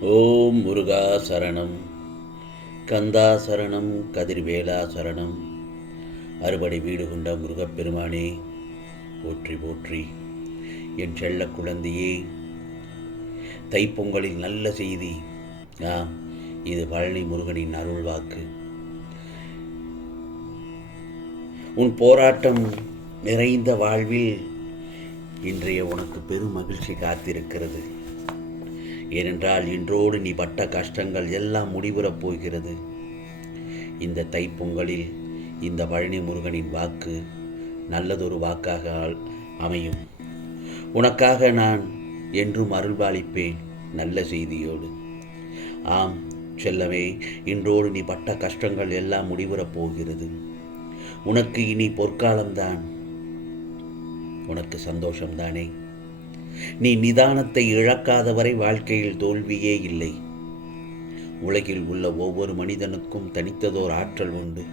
ஓம் முருகா சரணம். கந்தா சரணம் கதிர்வேலா சரணம். அறுபடை வீடு கொண்ட முருகப்பெருமானே போற்றி போற்றி. என் செல்ல குழந்தையே தைப்பொங்கலில் நல்ல செய்தி. ஆம் இது பழனி முருகனின் அருள் வாக்கு. உன் போராட்டம் நிறைந்த வாழ்வில் இன்றைய உனக்கு பெரும் மகிழ்ச்சி காத்திருக்கிறது. ஏனென்றால் இன்றோடு நீ பட்ட கஷ்டங்கள் எல்லாம் முடிவுறப் போகிறது. இந்த தைப்பொங்கலில் இந்த பழனி முருகனின் வாக்கு நல்லதொரு வாக்காக அமையும். உனக்காக நான் என்றும் அருள்பாலிப்பேன் நல்ல செய்தியோடு. ஆம் செல்லவே இன்றோடு நீ பட்ட கஷ்டங்கள் எல்லாம் முடிவுறப் போகிறது. உனக்கு இனி பொற்காலம்தான். உனக்கு சந்தோஷம்தானே? நீ நிதானத்தை இழக்காதவரை வாழ்க்கையில் தோல்வியே இல்லை. உலகில் உள்ள ஒவ்வொரு மனிதனுக்கும் தனித்ததோர் ஆற்றல் உண்டு.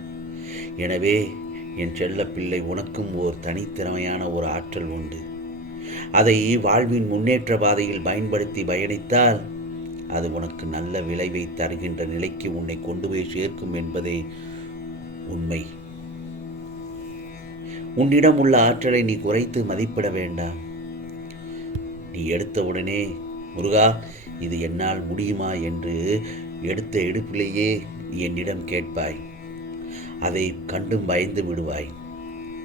எனவே என் செல்லப்பிள்ளை உனக்கும் ஓர் தனித்திறமையான ஒரு ஆற்றல் உண்டு. அதை வாழ்வின் முன்னேற்ற பாதையில் பயன்படுத்தி பயணித்தால் அது உனக்கு நல்ல விளைவை தருகின்ற நிலைக்கு உன்னை கொண்டு போய் சேர்க்கும் என்பதே உண்மை. உன்னிடம் உள்ள ஆற்றலை நீ குறைத்து மதிப்பிட வேண்டாம். நீ எடுத்த உடனே முருகா இது என்னால் முடியுமா? என்று எடுத்த எடுப்பிலேயே என்னிடம் கேட்பாய். அதை கண்டும் பயந்து விடுவாய்.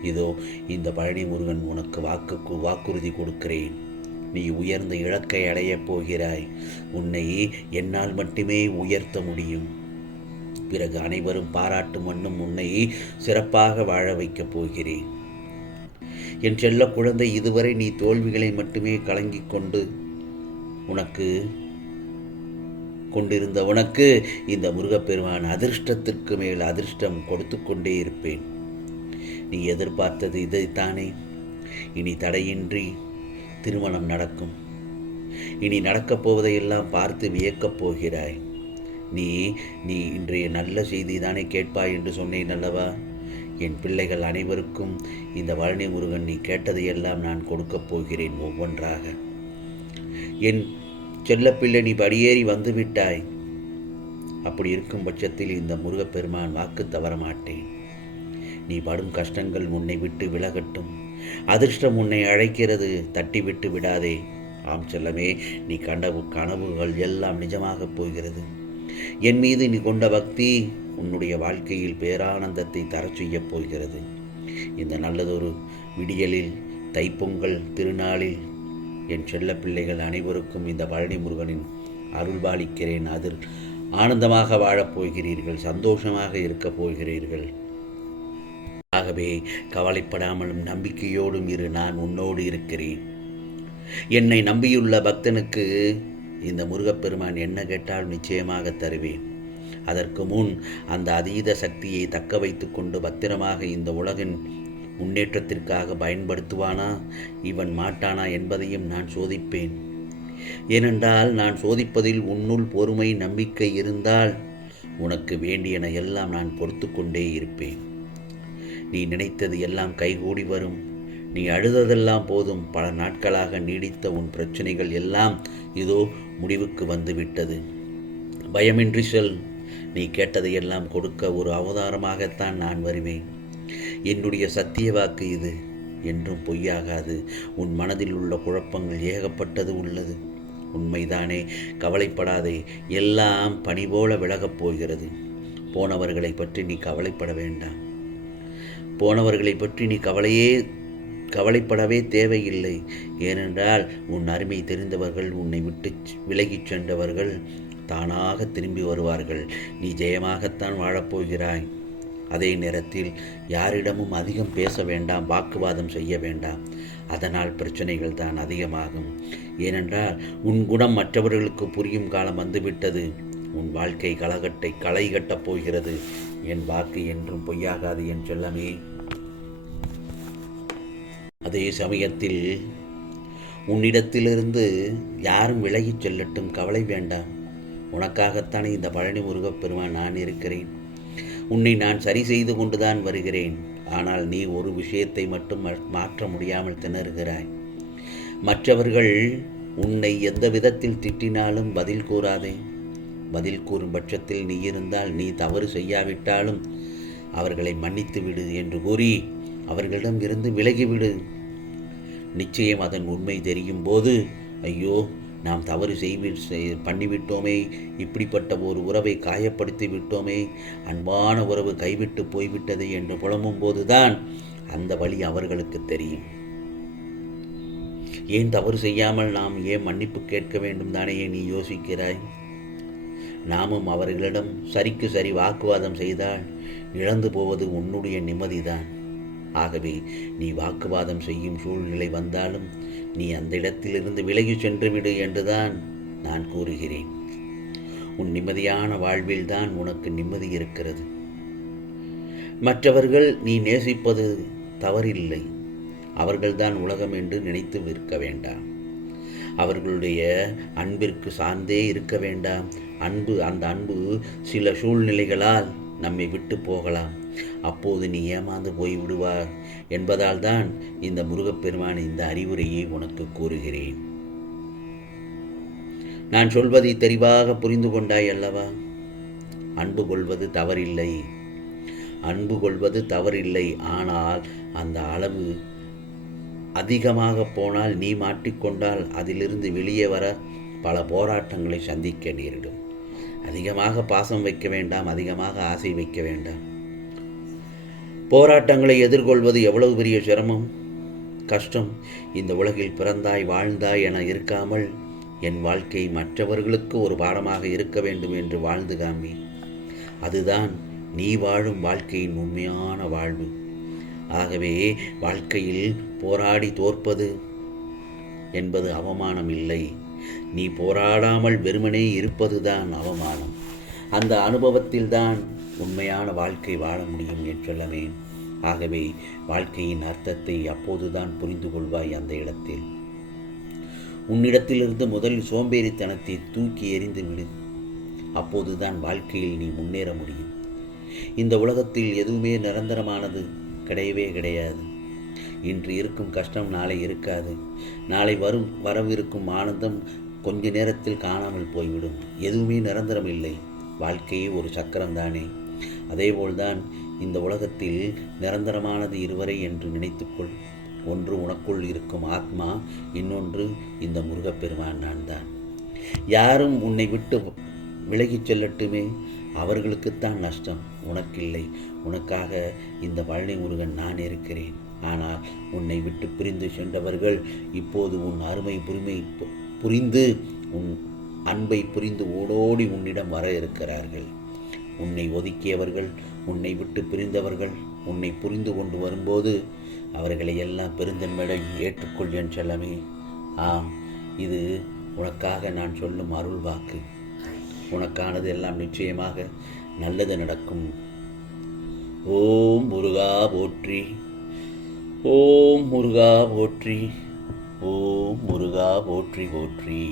இதோ இந்த பழனி முருகன் உனக்கு வாக்கு வாக்குறுதி கொடுக்கிறேன். நீ உயர்ந்த இலக்கை அடையப் போகிறாய். உன்னை என்னால் மட்டுமே உயர்த்த முடியும். பிறகு அனைவரும் பாராட்டும் மண்ணும் உன்னை சிறப்பாக வாழ வைக்கப் போகிறேன். என் செல்ல குழந்தை இதுவரை நீ தோல்விகளை மட்டுமே கலங்கிக் கொண்டு உனக்கு கொண்டிருந்த உனக்கு இந்த முருகப்பெருமான் அதிர்ஷ்டத்திற்கு மேல் அதிர்ஷ்டம் கொடுத்து கொண்டே இருப்பேன். நீ எதிர்பார்த்தது இதைத்தானே. இனி தடையின்றி திருமணம் நடக்கும். இனி நடக்கப் போவதையெல்லாம் பார்த்து வியக்கப் போகிறாய். நீ நீ இன்றைய நல்ல செய்தி தானே கேட்பாய் என்று சொன்னேன் அல்லவா? என் பிள்ளைகள் அனைவருக்கும் இந்த பழனி முருகன் நீ கேட்டதையெல்லாம் நான் கொடுக்கப் போகிறேன் ஒவ்வொன்றாக. என் செல்லப்பிள்ளை நீ படியேறி வந்துவிட்டாய். அப்படி இருக்கும் பட்சத்தில் இந்த முருகப்பெருமான் வாக்கு தவற மாட்டேன். நீ படும் கஷ்டங்கள் உன்னை விட்டு விலகட்டும். அதிர்ஷ்டம் உன்னை அழைக்கிறது தட்டி விட்டு விடாதே. ஆம் செல்லமே நீ கண்டவு கனவுகள் எல்லாம் நிஜமாகப் போகிறது. என் மீது நீ கொண்ட பக்தி உன்னுடைய வாழ்க்கையில் பேரானந்தத்தை தரச் செய்யப் போகிறது. இந்த நல்லதொரு விடியலில் தைப்பொங்கல் திருநாளில் என் செல்ல பிள்ளைகள் அனைவருக்கும் இந்த பழனி முருகனின் அருள்பாலிக்கிறேன். அதில் ஆனந்தமாக வாழப் போகிறீர்கள் சந்தோஷமாக இருக்கப் போகிறீர்கள். ஆகவே கவலைப்படாமலும் நம்பிக்கையோடும் இரு நான் உன்னோடு இருக்கிறேன். என்னை நம்பியுள்ள பக்தனுக்கு இந்த முருகப்பெருமான் என்ன கேட்டால் நிச்சயமாக தருவேன். அதற்கு முன் அந்த அதீத சக்தியை தக்க வைத்துக்கொண்டு பத்திரமாக இந்த உலகின் முன்னேற்றத்திற்காக பயன்படுத்துவானா? இவன் மாட்டானா என்பதையும் நான் சோதிப்பேன். ஏனென்றால் நான் சோதிப்பதில் உன்னுள் பொறுமை நம்பிக்கை இருந்தால் உனக்கு வேண்டியன எல்லாம் நான் பொறுத்து கொண்டே இருப்பேன். நீ நினைத்தது எல்லாம் கைகூடி வரும். நீ அழுததெல்லாம் போதும். பல நாட்களாக நீடித்த உன் பிரச்சனைகள் எல்லாம் இதோ முடிவுக்கு வந்துவிட்டது. பயமின்றி செல். நீ கேட்டதையெல்லாம் கொடுக்க ஒரு அவதாரமாகத்தான் நான் வருவேன். என்னுடைய சத்திய வாக்கு இது. என்றும் பொய்யாகாது. உன் மனதில் உள்ள குழப்பங்கள் ஏகப்பட்டது உள்ளது. உண்மைதானே கவலைப்படாதே. எல்லாம் பணி போல விலகப் போகிறது. போனவர்களை பற்றி நீ கவலைப்பட வேண்டாம். போனவர்களை பற்றி நீ கவலையே கவலைப்படவே தேவையில்லை. ஏனென்றால் உன் அருமை தெரிந்தவர்கள் உன்னை விட்டு விலகிச் சென்றவர்கள் தானாக திரும்பி வருவார்கள். நீ ஜெயமாகத்தான் வாழப்போகிறாய். அதே நேரத்தில் யாரிடமும் அதிகம் பேச வேண்டாம் வாக்குவாதம் செய்ய வேண்டாம். அதனால் பிரச்சனைகள் தான் அதிகமாகும். ஏனென்றால் உன் குணம் மற்றவர்களுக்கு புரியும் காலம் வந்துவிட்டது. உன் வாழ்க்கை கலகட்டை களை கட்டப் போகிறது. என் வாக்கு என்றும் பொய்யாகாது என் செல்லமே. அதே சமயத்தில் உன்னிடத்திலிருந்து யாரும் விலகிச் செல்லட்டும் கவலை வேண்டாம். உனக்காகத்தானே இந்த பழனி முருகப்பெருமான் நான் இருக்கிறேன். உன்னை நான் சரி செய்து கொண்டுதான் வருகிறேன். ஆனால் நீ ஒரு விஷயத்தை மட்டும் மாற்ற முடியாமல் திணறுகிறாய். மற்றவர்கள் உன்னை எந்த விதத்தில் திட்டினாலும் பதில் கூறாதே. பதில் கூறும் பட்சத்தில் நீ இருந்தால் நீ தவறு செய்யாவிட்டாலும் அவர்களை மன்னித்து விடு என்று கூறி அவர்களிடம் இருந்து விலகிவிடு நிச்சயம் அதன் உண்மை தெரியும் போது ஐயோ நாம் தவறு செய்வி செய்- பண்ணிவிட்டோமே இப்படிப்பட்ட ஒரு உறவை காயப்படுத்தி விட்டோமே அன்பான உறவு கைவிட்டு போய்விட்டது என்று புலம்பும் போதுதான் அந்த வழி அவர்களுக்கு தெரியும். ஏன் தவறு செய்யாமல் நாம் ஏன் மன்னிப்பு கேட்க வேண்டும் தானே நீ யோசிக்கிறாய்? நாமும் அவர்களிடம் சரிக்கு சரி வாக்குவாதம் செய்தால் இழந்து போவது உன்னுடைய நிம்மதிதான். ஆகவே நீ வாக்குவாதம் செய்யும் சூழ்நிலை வந்தாலும் நீ அந்த இடத்திலிருந்து விலகி சென்று விடு என்றுதான் நான் கூறுகிறேன். உன் நிம்மதியான வாழ்வில்தான் உனக்கு நிம்மதி இருக்கிறது. மற்றவர்கள் நீ நேசிப்பது தவறில்லை. அவர்கள்தான் உலகம் என்று நினைத்து இருக்க வேண்டாம். அவர்களுடைய அன்பிற்கு சார்ந்தே இருக்க வேண்டாம். அன்பு அந்த அன்பு சில சூழ்நிலைகளால் நம்மை விட்டு போகலாம். அப்போது நீ ஏமாந்து போய்விடுவார் என்பதால் தான் இந்த முருகப்பெருமான் இந்த அறிவுரையை உனக்கு கூறுகிறேன். நான் சொல்வதை தெளிவாக புரிந்து கொண்டாய் அல்லவா? அன்பு கொள்வது தவறில்லை. அன்பு கொள்வது தவறில்லை. ஆனால் அந்த அளவு அதிகமாக போனால் நீ மாட்டிக்கொண்டால் அதிலிருந்து வெளியே வர பல போராட்டங்களை சந்திக்க நேரிடும். அதிகமாக பாசம் வைக்க வேண்டாம் அதிகமாக ஆசை வைக்க வேண்டாம். போராட்டங்களை எதிர்கொள்வது எவ்வளவு பெரிய சிரமம்? கஷ்டம். இந்த உலகில் பிறந்தாய் வாழ்ந்தாய் என இருக்காமல் என் வாழ்க்கை மற்றவர்களுக்கு ஒரு பாடமாக இருக்க வேண்டும் என்று வாழ்ந்து காமி அதுதான் நீ வாழும் வாழ்க்கையின் உண்மையான வாழ்வு. ஆகவே வாழ்க்கையில் போராடி தோற்பது என்பது அவமானம் இல்லை. நீ போராடாமல் வெறுமனே இருப்பதுதான் அவமானம். அந்த அனுபவத்தில்தான் உண்மையான வாழ்க்கை வாழ முடியும் என்றல்லவே ஆகவே வாழ்க்கையின் அர்த்தத்தை அப்போதுதான் புரிந்து கொள்வாய் அந்த இடத்தில். உன்னிடத்திலிருந்து முதலில் சோம்பேறித்தனத்தை தூக்கி எறிந்து விடு. அப்போதுதான் வாழ்க்கையில் நீ முன்னேற முடியும். இந்த உலகத்தில் எதுவுமே நிரந்தரமானது கிடையவே கிடையாது. இன்று இருக்கும் கஷ்டம் நாளை இருக்காது. நாளை வரும் வரவிருக்கும் ஆனந்தம் கொஞ்ச நேரத்தில் காணாமல் போய்விடும். எதுவுமே நிரந்தரம் இல்லை வாழ்க்கையே ஒரு சக்கரம் தானே அதேபோல்தான் இந்த உலகத்தில் நிரந்தரமானது இருவரை என்று நினைத்துக்கொள். ஒன்று உனக்குள் இருக்கும் ஆத்மா இன்னொன்று இந்த முருகப்பெருமான் நான் தான் யாரும் உன்னை விட்டு விலகிச் செல்லட்டுமே. அவர்களுக்குத்தான் நஷ்டம். உனக்கில்லை. உனக்காக இந்த பழனி முருகன் நான் இருக்கிறேன். ஆனால் உன்னை விட்டு பிரிந்து சென்றவர்கள் இப்போது உன் அருமை புரிமை புரிந்து உன் அன்பை புரிந்து ஓடோடி உன்னிடம் வர இருக்கிறார்கள். உன்னை ஒதுக்கியவர்கள் உன்னை விட்டு பிரிந்தவர்கள் உன்னை புரிந்து கொண்டு வரும்போது அவர்களை எல்லாம் பெருந்தன்மையிடம் ஏற்றுக்கொள் என் செல்லமே. ஆம் இது உனக்காக நான் சொல்லும் அருள் வாக்கு. உனக்கானது எல்லாம் நிச்சயமாக நல்லது நடக்கும். ஓம் முருகா போற்றி. ஓம் முருகா போற்றி ஓம் முருகா போற்றி போற்றி.